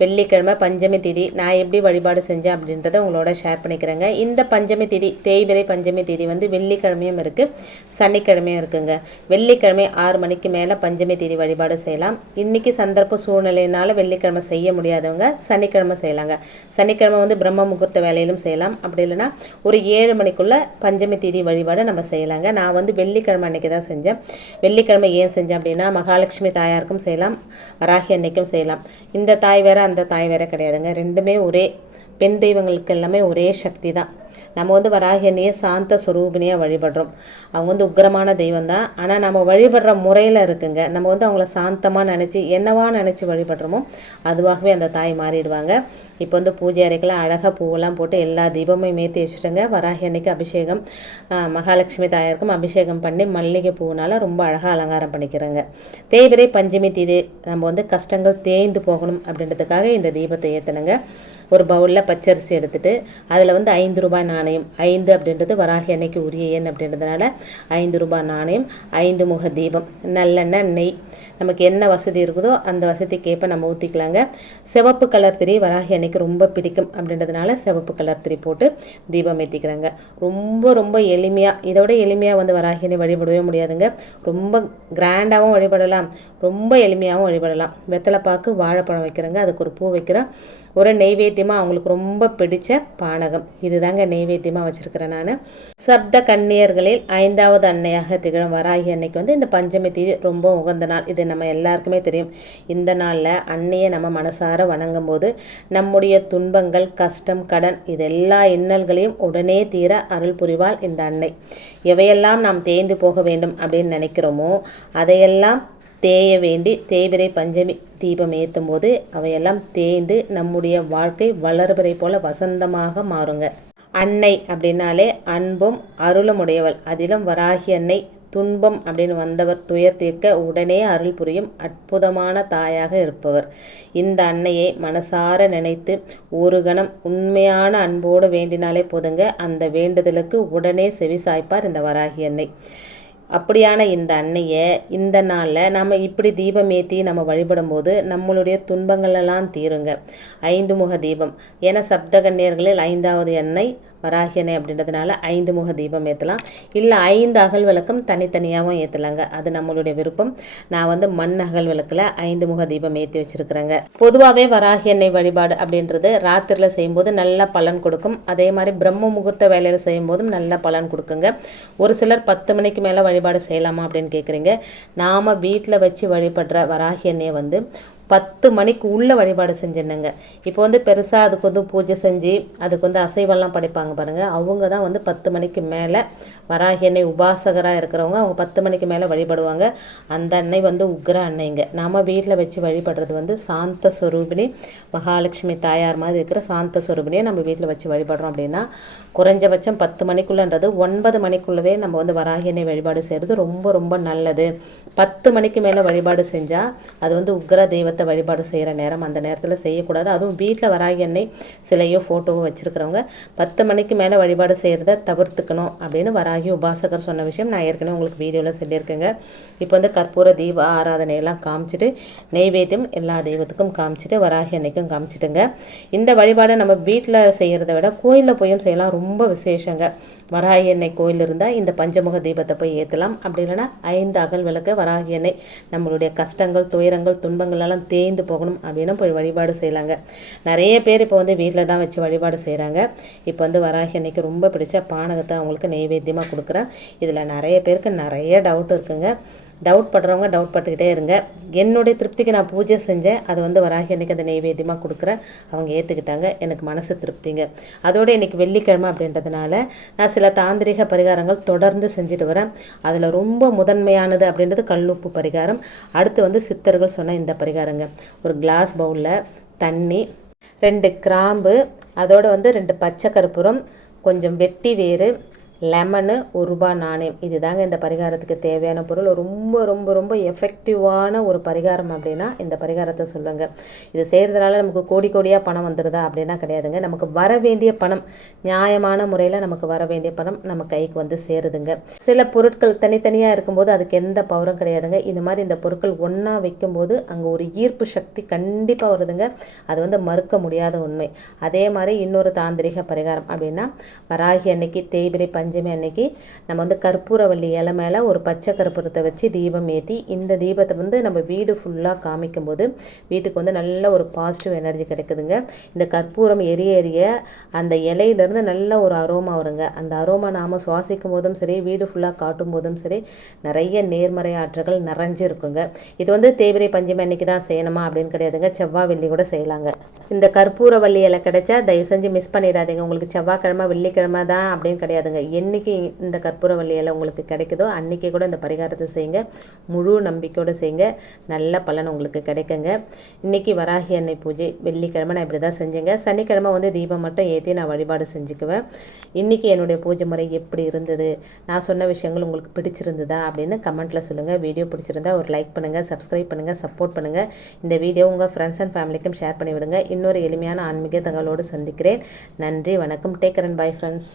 வெள்ளிக்கிழமை பஞ்சமி திதி நான் எப்படி வழிபாடு செஞ்சேன் அப்படின்றத உங்களோட ஷேர் பண்ணிக்கிறேங்க. இந்த பஞ்சமி திதி தேய்பிரை பஞ்சமி திதி வந்து வெள்ளிக்கிழமையும் இருக்குது சனிக்கிழமையும் இருக்குங்க. வெள்ளிக்கிழமை ஆறு மணிக்கு மேலே பஞ்சமி திதி வழிபாடு செய்யலாம். இன்றைக்கி சந்தர்ப்ப சூழ்நிலையினால் வெள்ளிக்கிழமை செய்ய முடியாதவங்க சனிக்கிழமை செய்யலாங்க. சனிக்கிழமை வந்து பிரம்ம முகூர்த்த வேலையிலும் செய்யலாம். அப்படி இல்லைன்னா ஒரு ஏழு மணிக்குள்ளே பஞ்சமி திதி வழிபாடு நம்ம செய்யலாங்க. நான் வந்து வெள்ளிக்கிழமை அன்னைக்கு தான் செஞ்சேன். வெள்ளிக்கிழமை ஏன் செஞ்சேன் அப்படின்னா மகாலட்சுமி தாயாருக்கும் செய்யலாம் வராகி அன்னைக்கும் செய்யலாம். இந்த தாய் வேறு அந்த தாய் வேற கிடையாதுங்க. ரெண்டுமே ஒரே பெண் தெய்வங்களுக்கு எல்லாமே ஒரே சக்தி தான் நம்ம வந்து வராகினியை சாந்த சுரூபினியாக வழிபடுறோம். அவங்க வந்து உக்கிரமான தெய்வம் தான் ஆனால் நம்ம வழிபடுற முறையில் இருக்குங்க. நம்ம வந்து அவங்கள சாந்தமாக நினச்சி என்னவா நினச்சி வழிபடுறோமோ அதுவாகவே அந்த தாய் மாறிடுவாங்க. இப்போ வந்து பூஜை அறைக்கெல்லாம் அழகாக பூவெல்லாம் போட்டு எல்லா தீபமும் ஏற்றி வச்சுட்டோங்க. வராகி அன்னைக்கு அபிஷேகம் மகாலட்சுமி தாயாருக்கும் அபிஷேகம் பண்ணி மல்லிகை பூவினால் ரொம்ப அழகாக அலங்காரம் பண்ணிக்கிறேங்க. தேய்பிரை பஞ்சமி தீதி நம்ம வந்து கஷ்டங்கள் தேய்ந்து போகணும் அப்படின்றதுக்காக இந்த தீபத்தை ஏற்றணுங்க ஒரு பவுலில் பச்சரிசி எடுத்துகிட்டு அதில் வந்து ஐந்து ரூபாய் நாணயம் ஐந்து அப்படின்றது வராகி அன்னைக்கு உரிய எண் அப்படின்றதுனால ஐந்து ரூபாய் நாணயம் ஐந்து முக தீபம் நல்லெண்ணெய் நெய் நமக்கு என்ன வசதி இருக்குதோ அந்த வசதிக்கேற்ப நம்ம ஊற்றிக்கலாங்க சிவப்பு கலர் திரி வராகி அன்னைக்கு ரொம்ப பிடிக்கும் அப்படின்றதுனால சிவப்பு கலர் திரி போட்டு தீபம் ஏற்றிக்கிறாங்க ரொம்ப ரொம்ப எளிமையாக இதோட எளிமையாக வந்து வராகி அன்னை வழிபடவே முடியாதுங்க. ரொம்ப கிராண்டாகவும் வழிபடலாம் ரொம்ப எளிமையாகவும் வழிபடலாம். வெத்தலைப்பாக்கு வாழைப்பழம் வைக்கிறேங்க அதுக்கு ஒரு பூ வைக்கிறேன். ஒரு நெய்வேத்தியமாக அவங்களுக்கு ரொம்ப பிடிச்ச பானகம். இதுதாங்க நெய்வேத்தியமாக வச்சுருக்கிறேன் நான். சப்த கன்னியர்களில் ஐந்தாவது அன்னையாக திகழும் வராகி அன்னைக்கு வந்து இந்த பஞ்சமி தேதி ரொம்ப உகந்த நாள். இது நம்ம எல்லாருக்குமே தெரியும். இந்த நாளில் அன்னையை நம்ம மனசார வணங்கும் போது நம்முடைய துன்பங்கள் கஷ்டம் கடன் இது எல்லா இன்னல்களையும் உடனே தீர அருள் புரிவாள் இந்த அன்னை. எவையெல்லாம் நாம் தேய்ந்து போக வேண்டும் அப்படின்னு நினைக்கிறோமோ அதையெல்லாம் தேய வேண்டி தேய்பிரை பஞ்சமி தீபம் ஏற்றும் போது அவையெல்லாம் தேய்ந்து நம்முடைய வாழ்க்கை வளர்பிறை போல வசந்தமாக மாறுங்க. அன்னை அப்படின்னாலே அன்பும் அருளும் உடையவள். அதிலும் வராகி அன்னை துன்பம் அப்படின்னு வந்தவர் துயர் தீர்க்க உடனே அருள் புரியும் அற்புதமான தாயாக இருப்பவர். இந்த அன்னையை மனசார நினைத்து ஒரு கணம் உண்மையான அன்போடு வேண்டினாலே போதுங்க. அந்த வேண்டுதலுக்கு உடனே செவி சாய்ப்பார் இந்த வராகி அன்னை. அப்படியான இந்த அன்னையை இந்த நாளில் நம்ம இப்படி தீபம் ஏற்றி நம்ம வழிபடும்போது நம்மளுடைய துன்பங்களெல்லாம் தீருங்க. ஐந்து முக தீபம். ஏன்னா சப்தகன்னியர்களில் ஐந்தாவது எண்ணெய் வராகியனை அப்படின்றதுனால ஐந்து முக தீபம் ஏற்றலாம் இல்லை ஐந்து அகல் விளக்கம் தனித்தனியாகவும் ஏற்றலாங்க அது நம்மளுடைய விருப்பம். நான் வந்து மண் அகல் விளக்கில் ஐந்து முக தீபம் ஏற்றி வச்சுருக்கிறேங்க. பொதுவாகவே வராகி எண்ணெய் வழிபாடு அப்படின்றது ராத்திரியில் செய்யும்போது நல்ல பலன் கொடுக்கும். அதே மாதிரி பிரம்ம முகூர்த்த வேலையில் செய்யும்போதும் நல்ல பலன் கொடுக்குங்க. ஒரு சிலர் பத்து மணிக்கு மேலே வழிபாடு செய்யலாமா அப்படின்னு கேட்குறீங்க நாம் வீட்டில் வச்சு வழிபடுற வராகி எண்ணெயை வந்து பத்து மணிக்கு உள்ள வழிபாடு செஞ்சிருந்தேங்க. இப்போ வந்து பெருசாக அதுக்கு வந்து பூஜை செஞ்சு அதுக்கு வந்து அசைவெல்லாம் படைப்பாங்க பாருங்கள் அவங்க தான் வந்து பத்து மணிக்கு மேலே வராகி அன்னை உபாசகராக இருக்கிறவங்க அவங்க பத்து மணிக்கு மேலே வழிபடுவாங்க. அந்த அன்னை வந்து உக்ர அன்னைங்க. நம்ம வீட்டில் வச்சு வழிபடுறது வந்து சாந்த ஸ்வரூபிணி மகாலட்சுமி தாயார் மாதிரி இருக்கிற சாந்த ஸ்வரூபிணியை நம்ம வீட்டில் வச்சு வழிபடுறோம் அப்படின்னா குறைஞ்சபட்சம் பத்து மணிக்குள்ளன்றது ஒன்பது மணிக்குள்ளவே நம்ம வந்து வராகி வழிபாடு செய்கிறது ரொம்ப ரொம்ப நல்லது. பத்து மணிக்கு மேலே வழிபாடு செஞ்சால் அது வந்து உக்ர தெய்வத்தை வழிபாடு செய்கிற நேரம் அந்த நேரத்தில் செய்யக்கூடாது. அதுவும் வீட்டில் வராகி எண்ணெய் சிலையோ ஃபோட்டோவோ வச்சுருக்கிறவங்க பத்து மணிக்கு மேலே வழிபாடு செய்கிறத தவிர்த்துக்கணும் அப்படின்னு வராகி உபாசகர் சொன்ன விஷயம் நான் ஏற்கனவே உங்களுக்கு வீடியோவில் சொல்லியிருக்கேங்க. இப்போ வந்து கற்பூர தீப ஆராதனையெல்லாம் காமிச்சிட்டு நெய்வேத்தியம் எல்லா தெய்வத்துக்கும் காமிச்சிட்டு வராகி அன்னைக்கும் காமிச்சிட்டுங்க. இந்த வழிபாடை நம்ம வீட்டில் செய்கிறத விட கோயிலில் போயும் செய்யலாம். ரொம்ப விசேஷங்க. வராகி எண்ணெய் கோயில் இருந்தால் இந்த பஞ்சமுக தீபத்தை போய் ஏற்றலாம் அப்படி இல்லைன்னா ஐந்து அகல் விளக்க வராகி எண்ணெய் நம்மளுடைய கஷ்டங்கள் துயரங்கள் துன்பங்கள் எல்லாம் தேய்ந்து போகணும் அப்படின்னு போய் வழிபாடு செய்யலாங்க. நிறைய பேர் இப்போ வந்து வீட்டில் தான் வச்சு வழிபாடு செய்கிறாங்க இப்போ வந்து வராகி அன்னைக்கு ரொம்ப பிடிச்ச பானகத்தை அவங்களுக்கு நெய்வேத்தியமாக கொடுக்குறேன். இதில் நிறைய பேருக்கு நிறைய டவுட் இருக்குங்க. டவுட் படுறவங்க டவுட் பட்டுக்கிட்டே இருங்க. என்னுடைய திருப்திக்கு நான் பூஜை செஞ்சேன். அது வந்து வராகி அன்னைக்கு அந்த நெய்வேத்தியமாக கொடுக்குறேன். அவங்க ஏற்றுக்கிட்டாங்க எனக்கு மனசு திருப்திங்க. அதோட இன்னைக்கு வெள்ளிக்கிழமை அப்படின்றதுனால நான் சில தாந்திரிக பரிகாரங்கள் தொடர்ந்து செஞ்சுட்டு வரேன். அதில் ரொம்ப முதன்மையானது அப்படின்றது கல்லுப்பு பரிகாரம். அடுத்து வந்து சித்தர்கள் சொன்ன இந்த பரிகாரங்க. ஒரு கிளாஸ் பவுலில் தண்ணி ரெண்டு கிராம்பு அதோடு வந்து ரெண்டு பச்சை கற்பூரம் கொஞ்சம் வெட்டி வேறு லெமனு ஒரு ரூபா நாணயம். இதுதாங்க இந்த பரிகாரத்துக்கு தேவையான பொருள். ரொம்ப ரொம்ப ரொம்ப எஃபெக்டிவான ஒரு பரிகாரம் அப்படின்னா இந்த பரிகாரத்தை சொல்லுங்கள் இது செய்கிறதுனால நமக்கு கோடி கோடியாக பணம் வந்துடுதா அப்படின்னா கிடையாதுங்க. நமக்கு வர வேண்டிய பணம் நியாயமான முறையில் நமக்கு வர வேண்டிய பணம் நம்ம கைக்கு வந்து சேருதுங்க. சில பொருட்கள் தனித்தனியாக இருக்கும்போது அதுக்கு எந்த பவரும் கிடையாதுங்க. இந்த மாதிரி இந்த பொருட்கள் ஒன்றா வைக்கும்போது அங்கே ஒரு ஈர்ப்பு சக்தி கண்டிப்பாக வருதுங்க. அது வந்து மறுக்க முடியாத உண்மை. அதே மாதிரி இன்னொரு தாந்திரிக பரிகாரம் அப்படின்னா வராகி அன்னைக்கு தேய்பிரை பஞ்சமி அன்னைக்கு நம்ம வந்து கற்பூரவள்ளி இலை மேலே ஒரு பச்சை கற்பூரத்தை வச்சு தீபம் ஏற்றி இந்த தீபத்தை வந்து நம்ம வீடு ஃபுல்லாக காமிக்கும்போது வீட்டுக்கு வந்து நல்ல ஒரு பாசிட்டிவ் எனர்ஜி கிடைக்குதுங்க. இந்த கற்பூரம் எரிய எரிய அந்த இலையிலேருந்து நல்ல ஒரு அரோமா வருங்க. அந்த அரோமா நாம் சுவாசிக்கும் போதும் சரி வீடு ஃபுல்லாக காட்டும் போதும் சரி நிறைய நேர்மறை ஆற்றல்கள் நிறைஞ்சிருக்குங்க. இது வந்து தேவிரை பஞ்சமி அன்னைக்கு தான் செய்யணுமா அப்படின்னு கிடையாதுங்க. செவ்வாய் வெள்ளி கூட செய்யலாங்க. இந்த கற்பூரவள்ளி இலை கிடைச்சா தயவு செஞ்சு மிஸ் பண்ணிடாதீங்க. உங்களுக்கு செவ்வாய்க்கிழமை வெள்ளிக்கிழமை தான் அப்படின்னு கிடையாதுங்க. என்னைக்கு இந்த கற்பூரவள்ளி இலை உங்களுக்கு கிடைக்குதோ அன்றைக்கி கூட இந்த பரிகாரத்தை செய்யுங்க. முழு நம்பிக்கையோடு செய்யுங்க. நல்ல பலன் உங்களுக்கு கிடைக்குங்க. இன்றைக்கி வராகி அன்னை பூஜை. வெள்ளிக்கிழமை நான் இப்படி தான் செஞ்சேங்க. சனிக்கிழமை வந்து தீபம் மட்டும் ஏற்றி நான் வழிபாடு செஞ்சுக்குவேன். இன்றைக்கி என்னுடைய பூஜை முறை எப்படி இருந்தது? நான் சொன்ன விஷயங்கள் உங்களுக்கு பிடிச்சிருந்ததா அப்படின்னு கமெண்ட்டில் சொல்லுங்கள் வீடியோ பிடிச்சிருந்தா ஒரு லைக் பண்ணுங்கள் சப்ஸ்கிரைப் பண்ணுங்கள் சப்போர்ட் பண்ணுங்கள் இந்த வீடியோ உங்கள் ஃப்ரெண்ட்ஸ் அண்ட் ஃபேமிலிக்கும் ஷேர் பண்ணிவிடுங்க. இன்னும் இன்னொரு எளிமையான ஆன்மீக தகவலோடு சந்திக்கிறேன். நன்றி வணக்கம். Take and bye friends